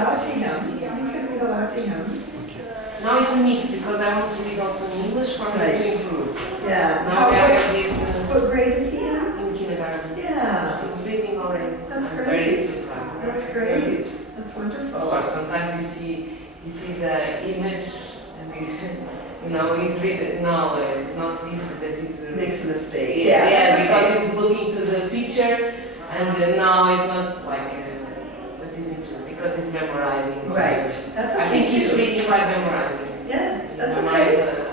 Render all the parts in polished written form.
aloud to him. You can read aloud to him. Now it's a mix because I want to read also in English for him to improve. Yeah. Now What grade is he in? in kindergarten. Yeah. He's reading already. That's I'm great. very surprised. That's great. That's wonderful. Of course, sometimes he sees an image and he's reading nowadays. It's not this, but it's Makes a mistake. Yeah, because he's looking to the picture and now it's not like what is it? Because he's memorizing. Right. That's okay. I think he's reading by memorizing. Yeah, that's okay.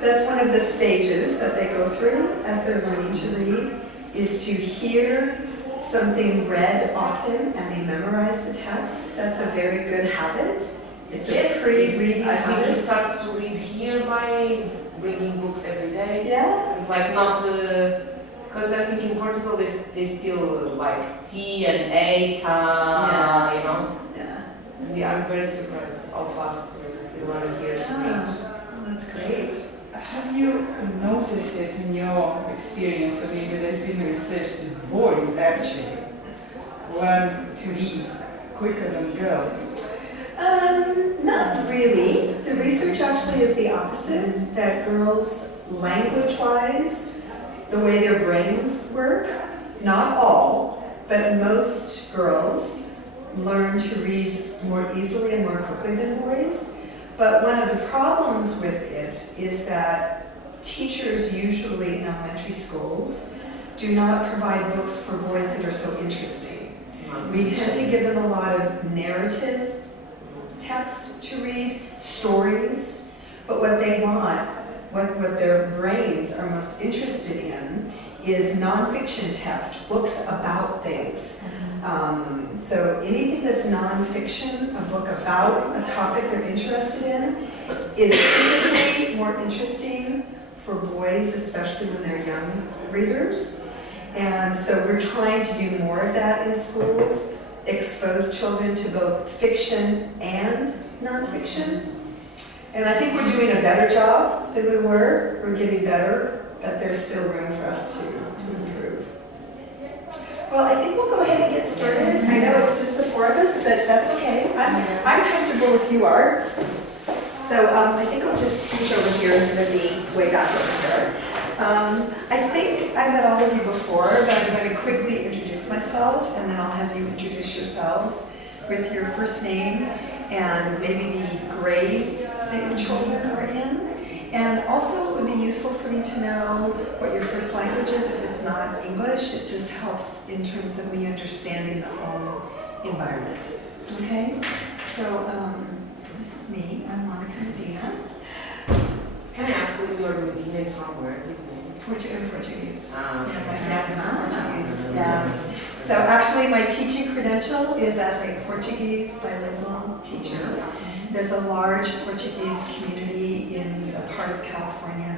That's one of the stages that they go through as they're learning to read, is to hear something read often and they memorize the text. That's a very good habit. It's a pre-reading habit. I think he starts to read here by bringing books every day. Yeah. It's like not, because I think in Portugal they still like T and A, ta, you know? Yeah. And yeah, I'm very surprised how fast they learn here to read. Well, that's great. Have you noticed it in your experience, or maybe there's been research that boys actually learn to read quicker than girls? Not really. The research actually is the opposite, that girls, language-wise, the way their brains work, not all, but most girls learn to read more easily and more quickly than boys. But one of the problems with it is that teachers usually in elementary schools do not provide books for boys that are so interesting. We tend to give them a lot of narrative text to read, stories, but what they want, what their brains are most interested in is nonfiction text, books about things. So anything that's nonfiction, a book about a topic they're interested in, is typically more interesting for boys, especially when they're young readers. And so we're trying to do more of that in schools, expose children to both fiction and nonfiction. And I think we're doing a better job than we were. We're getting better, but there's still room for us to improve. Well, I think we'll go ahead and get started. I know it's just the four of us, but that's okay. I'm comfortable if you are. So I think I'll just switch over here instead of being way back over here. I think I met all of you before, but I'm going to quickly introduce myself, and then I'll have you introduce yourselves with your first name and maybe the grades that your children are in. And also it would be useful for me to know what your first language is if it's not English. It just helps in terms of me understanding the whole environment. Okay? So this is me. I'm Monica Medina. Can I ask who your Medina is from? Where his name? Portuguese. Yeah, my family's Portuguese. Yeah. So actually my teaching credential is as a Portuguese bilingual teacher. There's a large Portuguese community in the part of California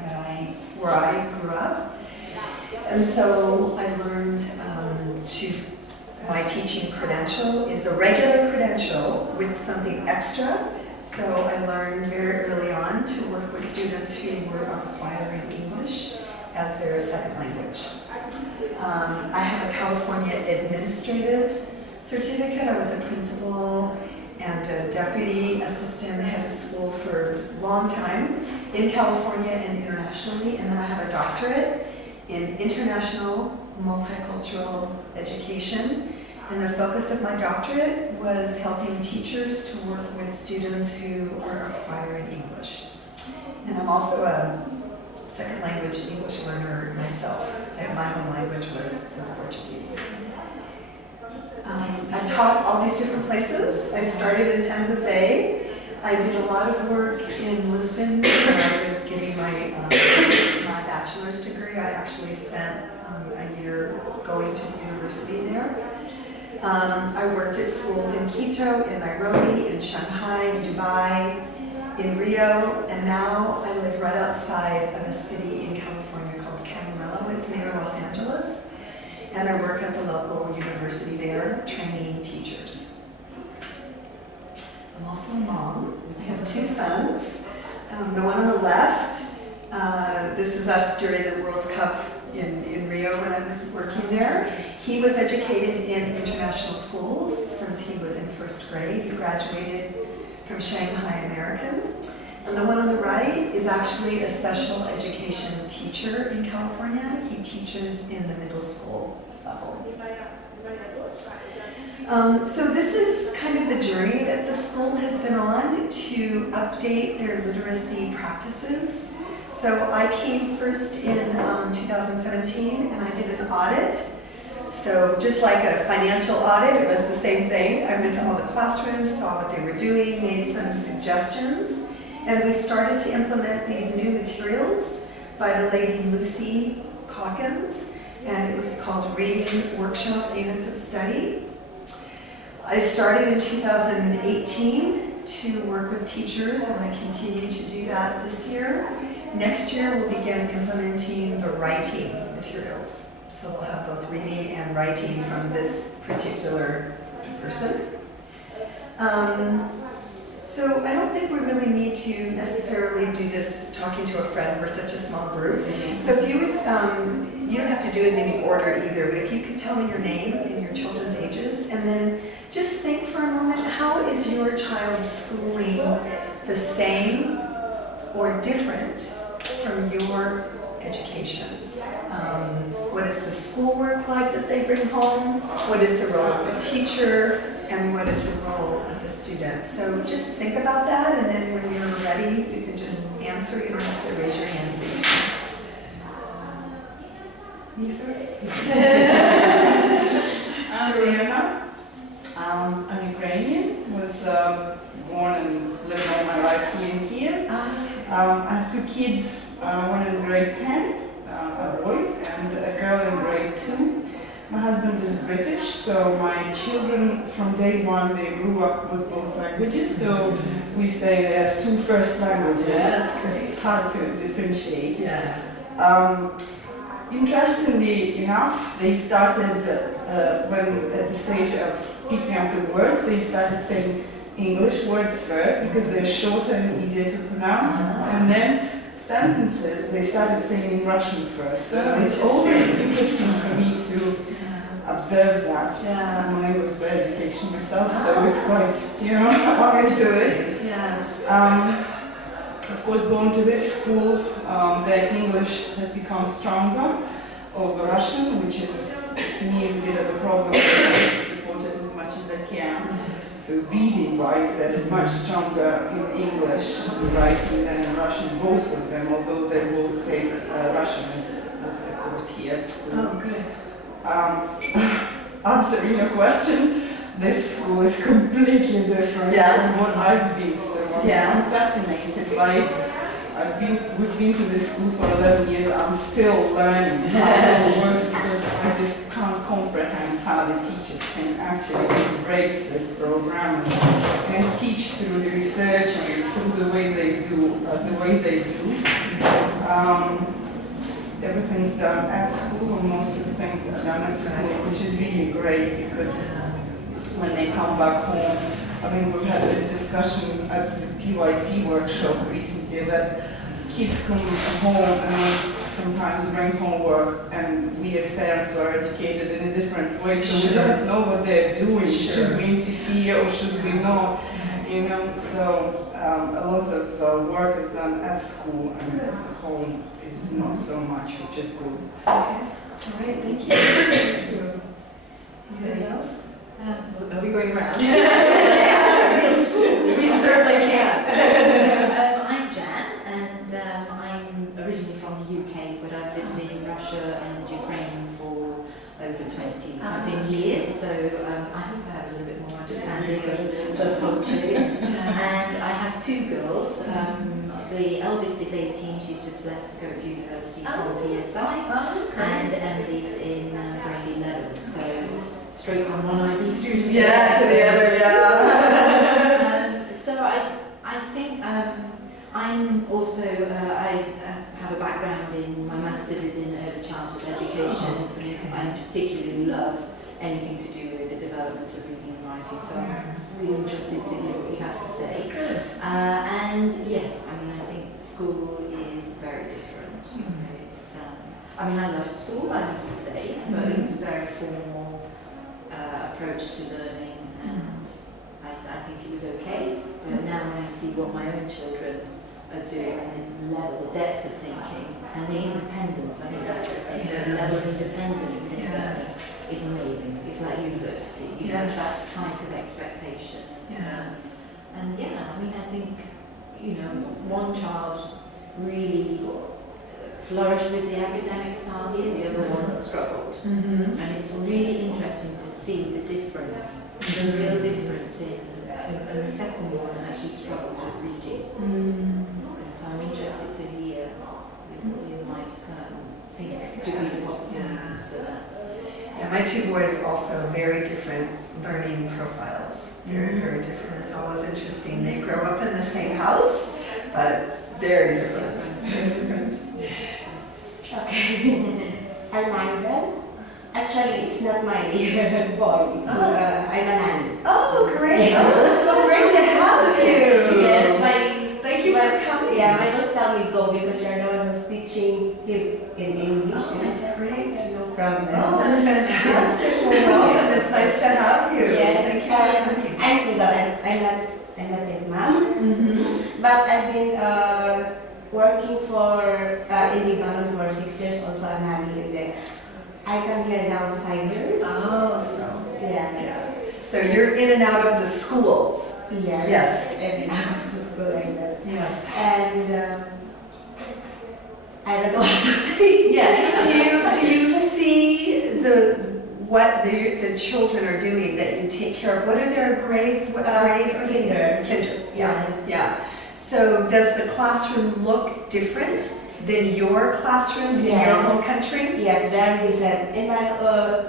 where I grew up. And so I learned my teaching credential is a regular credential with something extra. So I learned very early on to work with students who were acquiring English as their second language. I have a California administrative certificate. I was a principal and a deputy assistant head of school for a long time in California and internationally. And then I have a doctorate in international multicultural education. And the focus of my doctorate was helping teachers to work with students who are acquiring English. And I'm also a second language English learner myself. My home language was Portuguese. I taught all these different places. I started in San Jose. I did a lot of work in Lisbon when I was getting my bachelor's degree. I actually spent a year going to the university there. I worked at schools in Quito, in Nairobi, in Shanghai, Dubai, in Rio, and now I live right outside of a city in California called Camarillo. It's near Los Angeles. And I work at the local university there, training teachers. I'm also a mom. I have two sons. The one on the left, this is us during the World Cup in Rio when I was working there. He was educated in international schools since he was in first grade. He graduated from Shanghai American. And the one on the right is actually a special education teacher in California. He teaches in the middle school level. So this is kind of the journey that the school has been on to update their literacy practices. So I came first in 2017 and I did an audit. So just like a financial audit, it was the same thing. I went to all the classrooms, saw what they were doing, made some suggestions, and we started to implement these new materials by the lady Lucy Calkins, and it was called Reading Workshop Units of Study. I started in 2018 to work with teachers, and I continue to do that this year. Next year, we'll begin implementing the writing materials. So we'll have both reading and writing from this particular person. So I don't think we really need to necessarily do this talking to a friend. We're such a small group. So if you would, you don't have to do it in any order either, but if you could tell me your name and your children's ages, and then just think for a moment, how is your child's schooling the same or different from your education? What is the schoolwork like that they bring home? What is the role of the teacher? And what is the role of the student? So just think about that, and then when you're ready, you can just answer. You don't have to raise your hand. Me first? I'm Rihanna. I'm Ukrainian. Was born and lived all my life here in Kiev. I have two kids, one in grade 10, a boy, and a girl in grade 2. My husband is British, so my children from day one, they grew up with both languages, so we say they have two first languages, because it's hard to differentiate. Interestingly enough, they started, when at the stage of picking up the words, they started saying English words first, because they're shorter and easier to pronounce, and then sentences, they started saying in Russian first. So it's always interesting for me to observe that. I'm a linguist by education myself, so it's quite, homage to this. Of course, going to this school, their English has become stronger over Russian, which is, to me, is a bit of a problem. I try to support it as much as I can. So reading-wise, they're much stronger in English and writing than in Russian, both of them, although they both take Russian as a course here at school. Oh, good. Answering your question, this school is completely different from what I've been, so I'm fascinated by it. We've been to this school for 11 years. I'm still learning how it works because I just can't comprehend how the teachers can actually embrace this program and teach through the research and through the way they do. Everything's done at school, or most of the things are done at school, which is really great because when they come back home, I think we've had this discussion at the PYP workshop recently that kids come home and sometimes bring homework, and we as parents are educated in a different way, so we don't know what they're doing. Should we interfere or should we not? So a lot of work is done at school, and at home is not so much, which is good. Okay. All right, thank you. Thank you. Anybody else? Are we going around? We certainly can. I'm Jan, and I'm originally from the UK, but I've lived in Russia and Ukraine for over 20-something years, so I hope I have a little bit more understanding of the culture. And I have two girls. The eldest is 18, she's just left to go to university from PSI, and Emily's in grade 11, so straight from one IB student to the other, so I think I'm also, I have a background in, my master's is in early childhood education, and particularly love anything to do with the development of reading and writing, so I'm really interested to hear what you have to say. And yes, I mean, I think school is very different. It's, I mean, I loved school, I have to say, but it was a very formal approach to learning, and I think it was okay. But now when I see what my own children are doing, and the level, the depth of thinking, and the independence, I think that's the thing, the level of independence in learning is amazing. It's like university, you know, that type of expectation. And yeah, I mean, I think, you know, one child really flourished with the academic style here, the other one struggled. And it's really interesting to see the difference, the real difference in, and the second one actually struggles with reading. And so I'm interested to hear what you might think could be the possible reasons for that. Yeah, my two boys also very different learning profiles. Very, very different. It's always interesting. They grow up in the same house, but very different. Very different. Okay. I'm Margaret. Actually, it's not my boy. It's I'm a nanny. Oh, great. Oh, it's so great to have you. Yes, Thank you for coming. Yeah, my boss tell me go because you're the one who's teaching him in English. Oh, that's great. No problem. Oh, that's fantastic. Well, welcome. It's nice to have you. Yes, Thank you for coming. I'm single and I'm not a mom. But I've been working in Lebanon for 6 years, also a nanny, and then I come here now 5 years. Oh, so. Yeah. So you're in and out of the school. Yes. And school like that. Yes. And I don't know what to say. Yeah. Do you see what the children are doing that you take care of? What are their grades? What grade? Kinder. Kinder. Yeah. Yes. Yeah. So does the classroom look different than your classroom in your home country? Yes, very different. In my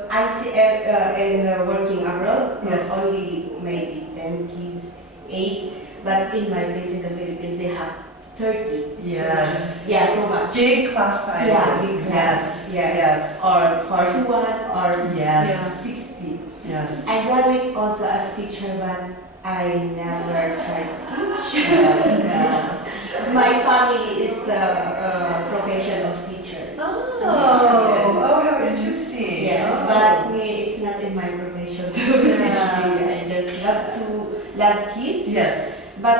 ICF in working abroad, only maybe 10 kids, 8. But in my place in the Philippines, they have 30. Yes. Yeah, so much. Big class sizes. Yeah, big class. Yes. Or 41 or Yes. 60. Yes. I graduate also as teacher, but I never tried to teach. My family is a profession of teacher. How interesting. Yes, but me, it's not in my profession to teach. I just love kids. Yes. But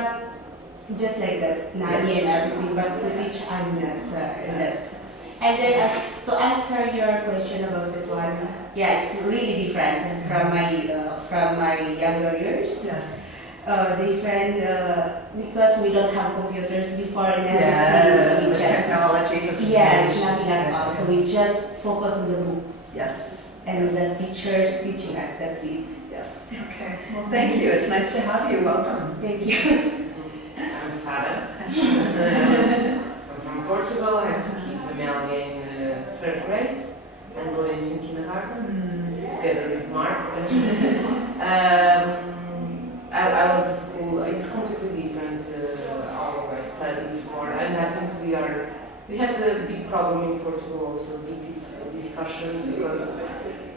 just like that, nanny and everything. But to teach, I'm not in that. And then, as to answer your question about that one, yeah, it's really different from my younger years. Yes. Different because we don't have computers before and everything. Yes, So we the technology has yes, changed. nothing at all. So we just focus on the books Yes. and the teachers teaching us. That's it. Yes. Okay. Well, thank you. It's nice to have you. Welcome. Thank you. I'm Sara. I'm from Portugal. I have 2 kids, Amelia in 3rd grade and Louise in kindergarten, together with Mark. I love the school. It's completely different how I studied before, and I think we had a big problem in Portugal also, big discussion, because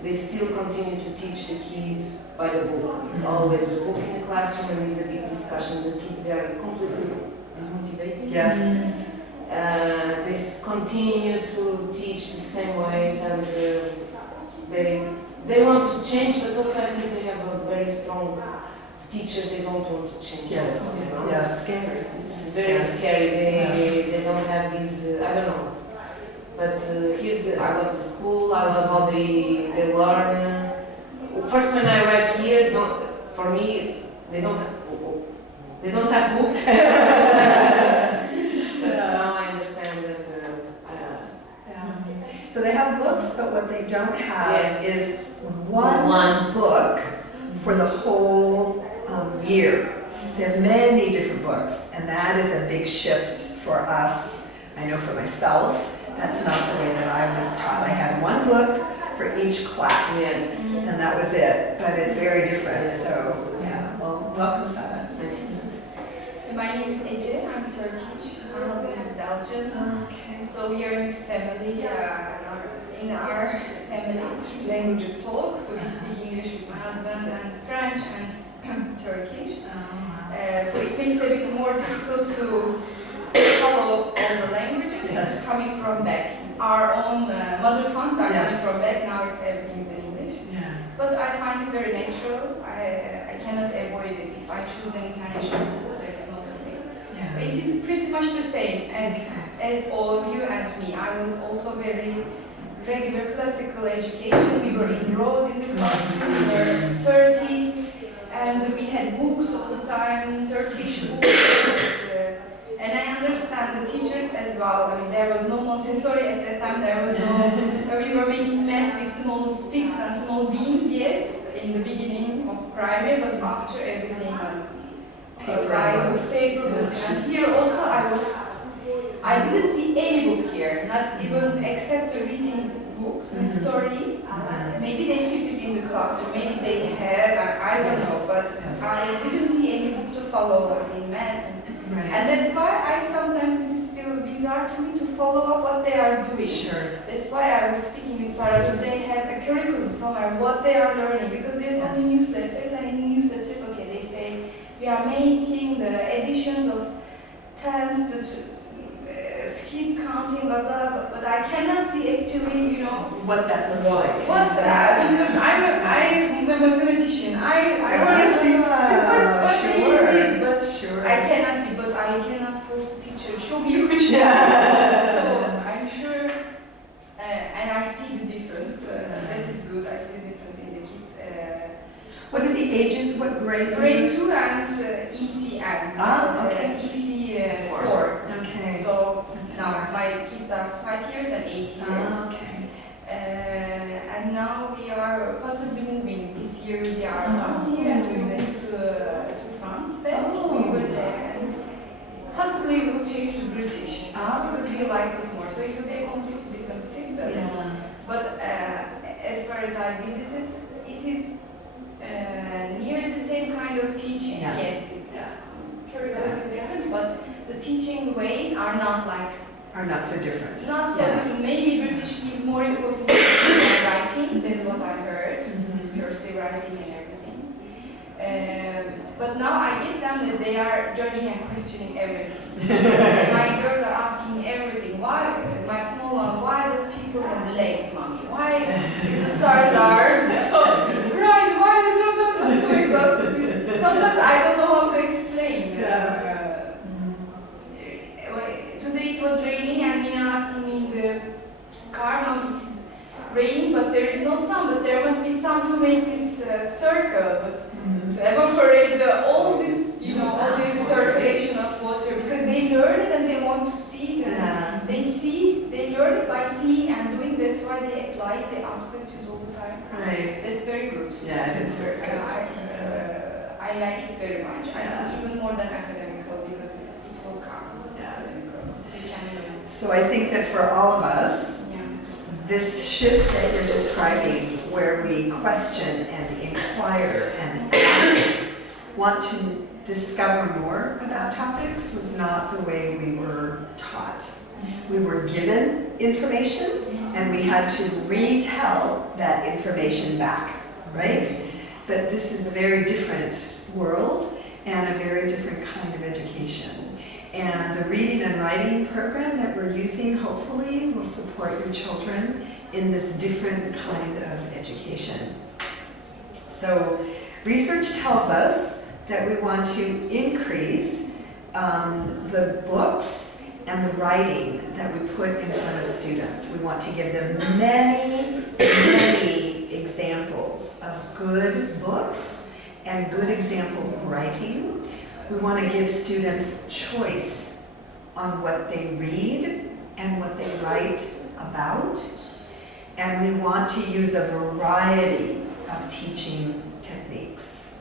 they still continue to teach the kids by the book. It's always the book in the classroom, and it's a big discussion. The kids, they are completely dismotivated. Yes. They continue to teach the same ways, and they want to change, but also I think they have a very strong teachers. They don't want to change. Yes. Also, you know? Yes. Scary. It's very scary. They don't have these. I don't know. But here, I love the school. I love how they learn. First, when I arrived here, for me, they don't have books. But now I understand that. So they have books, but what they don't have Yes. is one book for the whole year. They have many different books, and that is a big shift for us. I know for myself, that's not the way that I was taught. I had one book for each class, Yes. and that was it. But it's very different. Yes. So yeah, well, welcome, Sarah. My name is Ece, I'm Turkish, my husband is Belgian. Okay. So we are a mixed family. In our family, 3 languages talk. So we speak English with my husband and French and Turkish. So it makes it a bit more difficult to follow all the languages Yes. is coming from back. Our own mother tongues are Yes. coming from back. Now it's everything is in English. Yeah. But I find it very natural. I cannot avoid it. If I choose an international school, there is no way. Yeah. It is pretty much the same as all of you and me. I was also very regular classical education. We were in rows in the classroom. We were 30, and we had books all the time, Turkish books. And I understand the teachers as well. I mean, there was no Montessori at that time. There was no. We were making maths with small sticks and small beans. Yes, in the beginning of primary, but after everything was Paper books. paper books. And here also I didn't see any book here, not even except the reading books and stories. Maybe they keep it in the classroom, maybe they have, I don't know, but Yes. I didn't see any book to follow like in math. Right. And that's why I sometimes it is still bizarre to me to follow up what they are doing. Sure. That's why I was speaking with Sarah. Do they have a curriculum somewhere, what they are learning? Because there's only Yes. newsletters, and in newsletters, okay, they say we are making the additions of tens to skip counting, blah, blah, blah, but I cannot see actually, What that looks like. what's because I'm a mathematician. I want to see what Sure. they did, but Sure. I cannot see, but I cannot force the teacher, show me which one. Yeah. So I'm sure, and I see the difference. That is good. I see the difference in the kids. What are the ages? What grades? Grade 2 and ECN. Ah, okay. EC 4. Okay. So now my kids are 5 years and 8 years. Okay. And now we are possibly moving. This year we are Oh. last year and we moved to France back. Oh. We were there and possibly we will change to British because we liked it more. So it will be a completely different system. Yeah. But as far as I visited, it is nearly the same kind of teaching. Yeah. Yes, Yeah. curriculum is different, but the teaching ways are not like Are not so different. not so Yeah. different. Maybe British gives more importance to writing. That's what I heard. Mhm. This cursive writing and everything. But now I get them that they are judging and questioning everything. And my girls are asking me everything. Why, my small one, why does people have legs, mommy? Why is the stars are so bright? Why is sometimes I'm so exhausted? Sometimes I don't know how to explain. Today it was raining and Mina asking me in the car, now it's raining but there is no sun, but there must be sun to make this circle, but to evaporate all this, all this circulation of water, because they learn it and they want to see it. Yeah. They learn it by seeing and doing, that's why they apply it, they ask questions all the time. Right. That's very good. Yeah, it is very good. I like it very much. I Yeah. think even more than academical because it will come. Yeah. Academical. We can learn. So I think that for all of us, Yeah. this shift that you're describing, where we question and inquire and ask, want to discover more about topics, was not the way we were taught. We were given information and we had to retell that information back, right? But this is a very different world and a very different kind of education. And the reading and writing program that we're using hopefully will support your children in this different kind of education. So research tells us that we want to increase the books and the writing that we put in front of students. We want to give them many, many examples of good books and good examples of writing. We want to give students choice on what they read and what they write about. And we want to use a variety of teaching techniques.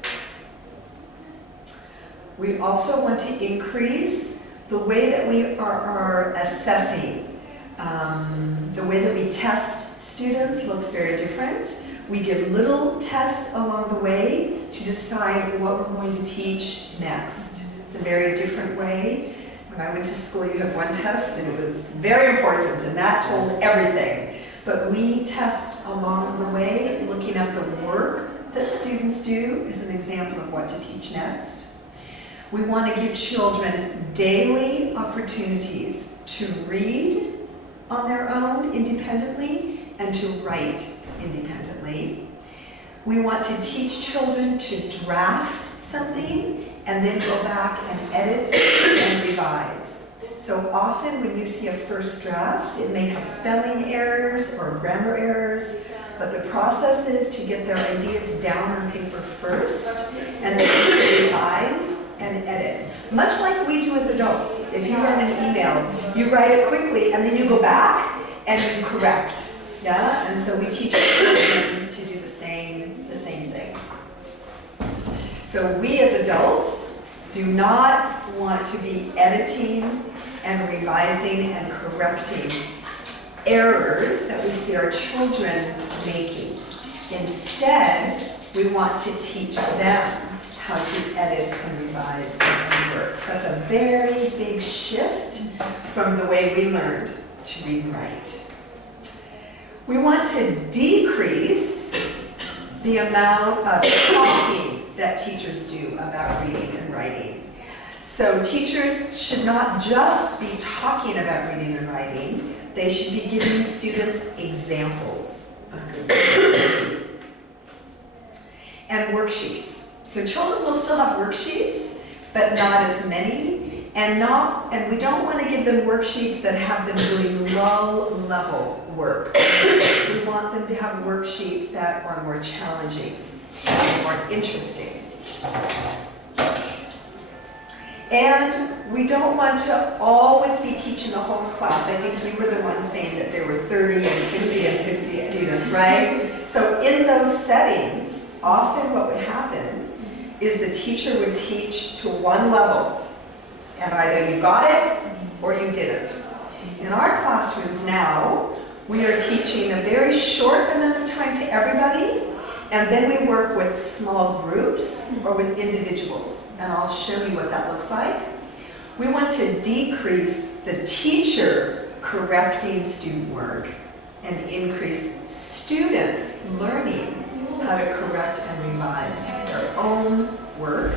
We also want to increase the way that we are assessing. The way that we test students looks very different. We give little tests along the way to decide what we're going to teach next. It's a very different way. When I went to school, you had one test and it was very important and that told everything. But we test along the way, looking at the work that students do as an example of what to teach next. We want to give children daily opportunities to read on their own independently and to write independently. We want to teach children to draft something and then go back and edit and revise. So often when you see a first draft, it may have spelling errors or grammar errors, but the process is to get their ideas down on paper first and then revise and edit. Much like we do as adults. If you write an email, you write it quickly and then you go back and you correct. Yeah? And so we teach our children to do the same thing. So we as adults do not want to be editing and revising and correcting errors that we see our children making. Instead, we want to teach them how to edit and revise their work. So that's a very big shift from the way we learned to read and write. We want to decrease the amount of talking that teachers do about reading and writing. So teachers should not just be talking about reading and writing, they should be giving students examples of good reading. And worksheets. So children will still have worksheets, but not as many, and we don't want to give them worksheets that have them doing low-level work. We want them to have worksheets that are more challenging, more interesting. And we don't want to always be teaching the whole class. I think you were the one saying that there were 30 and 50 and 60 students, right? So in those settings, often what would happen is the teacher would teach to one level, and either you got it or you didn't. In our classrooms now, we are teaching a very short amount of time to everybody, and then we work with small groups or with individuals, and I'll show you what that looks like. We want to decrease the teacher correcting student work and increase students learning how to correct and revise their own work.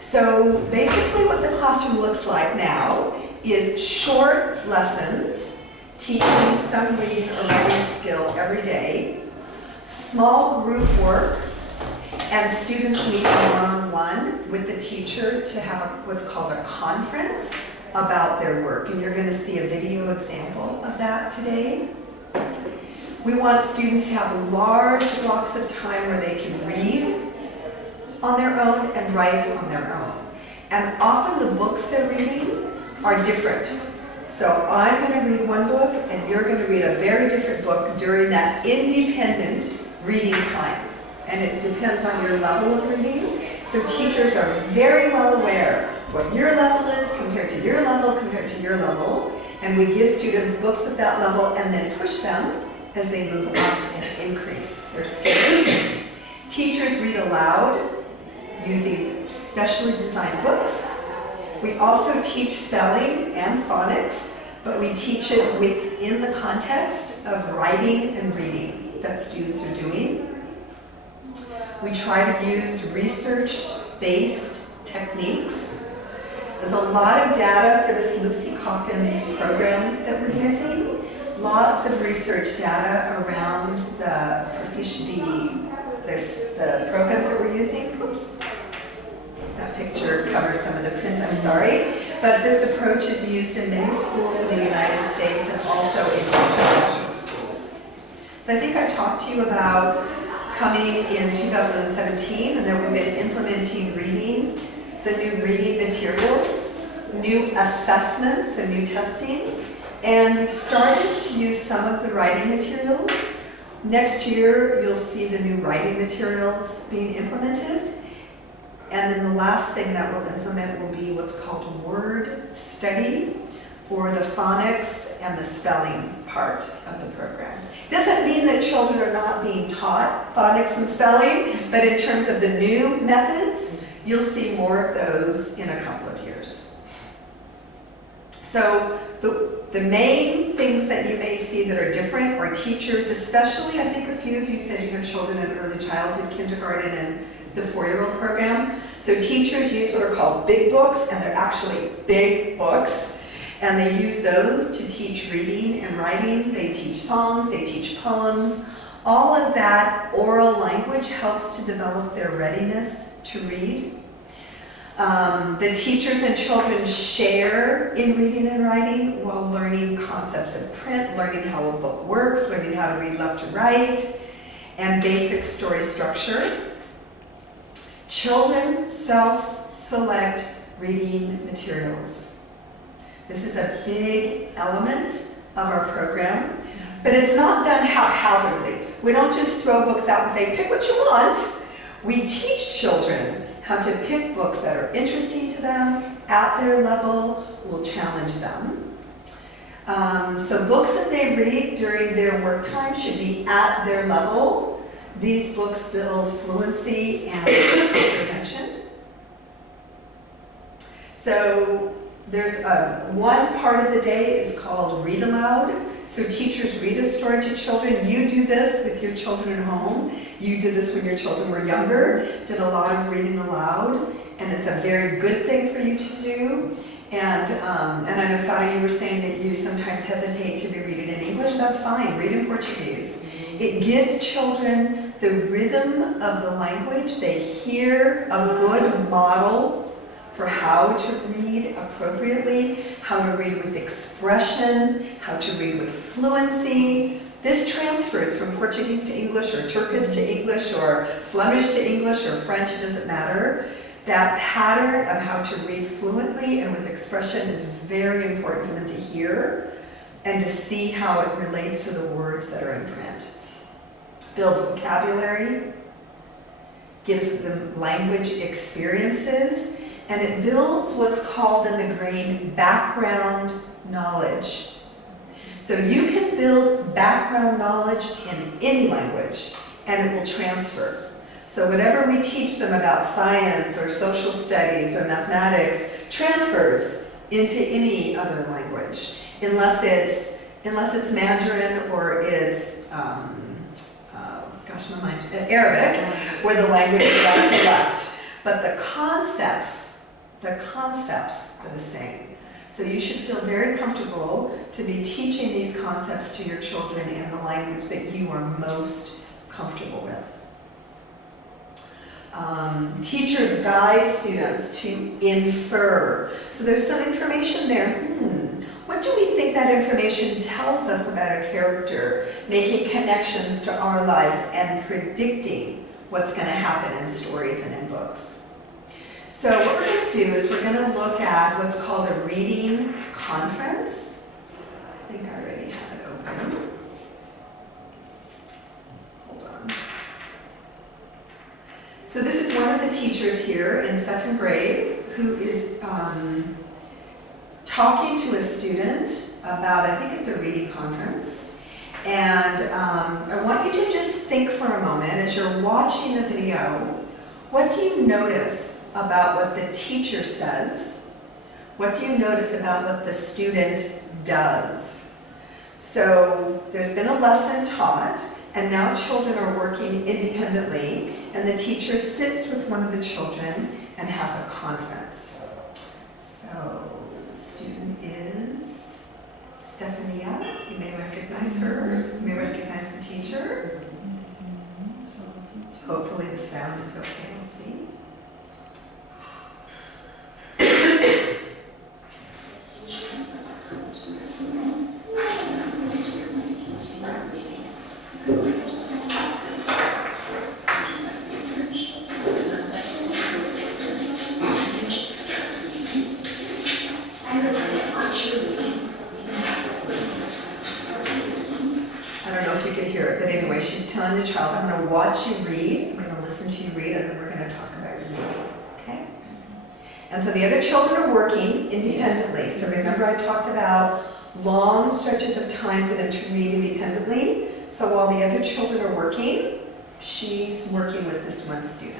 So basically what the classroom looks like now is short lessons, teaching some reading or writing skill every day, small group work, and students meeting one-on-one with the teacher to have what's called a conference about their work. And you're going to see a video example of that today. We want students to have large blocks of time where they can read on their own and write on their own. And often the books they're reading are different. So I'm going to read one book and you're going to read a very different book during that independent reading time. And it depends on your level of reading. So teachers are very well aware what your level is compared to your level, compared to your level. And we give students books at that level and then push them as they move up and increase their skills. Teachers read aloud using specially designed books. We also teach spelling and phonics, but we teach it within the context of writing and reading that students are doing. We try to use research-based techniques. There's a lot of data for this Lucy Calkins program that we're using. Lots of research data around the programs that we're using. Oops. That picture covers some of the print, I'm sorry. But this approach is used in many schools in the United States and also in international schools. So I think I talked to you about coming in 2017 and that we've been implementing reading, the new reading materials, new assessments and new testing. And we've started to use some of the writing materials. Next year, you'll see the new writing materials being implemented. And then the last thing that we'll implement will be what's called word study, or the phonics and the spelling part of the program. Doesn't mean that children are not being taught phonics and spelling, but in terms of the new methods, you'll see more of those in a couple of years. So the main things that you may see that are different are teachers, especially I think a few of you said you have children in early childhood, kindergarten, and the 4-year-old program. So teachers use what are called big books, and they're actually big books. And they use those to teach reading and writing. They teach songs, they teach poems. All of that oral language helps to develop their readiness to read. The teachers and children share in reading and writing while learning concepts of print, learning how a book works, learning how to read left to right, and basic story structure. Children self-select reading materials. This is a big element of our program, but it's not done haphazardly. We don't just throw books out and say, pick what you want. We teach children how to pick books that are interesting to them, at their level, will challenge them. So books that they read during their work time should be at their level. These books build fluency and comprehension. So there's one part of the day is called read aloud. So teachers read a story to children. You do this with your children at home. You did this when your children were younger, did a lot of reading aloud, and it's a very good thing for you to do. And I know, Sara, you were saying that you sometimes hesitate to be reading in English. That's fine, read in Portuguese. It gives children the rhythm of the language. They hear a good model for how to read appropriately, how to read with expression, how to read with fluency. This transfers from Portuguese to English, or Turkish to English, or Flemish to English, or French, it doesn't matter. That pattern of how to read fluently and with expression is very important for them to hear and to see how it relates to the words that are in print. Builds vocabulary, gives them language experiences, and it builds what's called in the grade background knowledge. So you can build background knowledge in any language, and it will transfer. So whatever we teach them about science or social studies or mathematics transfers into any other language, unless it's Mandarin or it's Arabic, where the language is right to left. But the concepts are the same. So you should feel very comfortable to be teaching these concepts to your children in the language that you are most comfortable with. Teachers guide students to infer. So there's some information there. What do we think that information tells us about a character? Making connections to our lives and predicting what's going to happen in stories and in books. So what we're going to do is we're going to look at what's called a reading conference. I think I already have it open. Hold on. So this is one of the teachers here in 2nd grade who is talking to a student about, I think it's a reading conference. And I want you to just think for a moment as you're watching the video, what do you notice about what the teacher says? What do you notice about what the student does? So there's been a lesson taught, and now children are working independently, and the teacher sits with one of the children and has a conference. So the student is Stefania. You may recognize her. You may recognize the teacher. Hopefully the sound is okay. We'll see. I don't know if you can hear it, but anyway, she's telling the child, I'm going to watch you read, I'm going to listen to you read, and then we're going to talk about your reading, okay? And so the other children are working independently. So remember I talked about long stretches of time for them to read independently. So while the other children are working, she's working with this one student.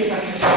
see if I can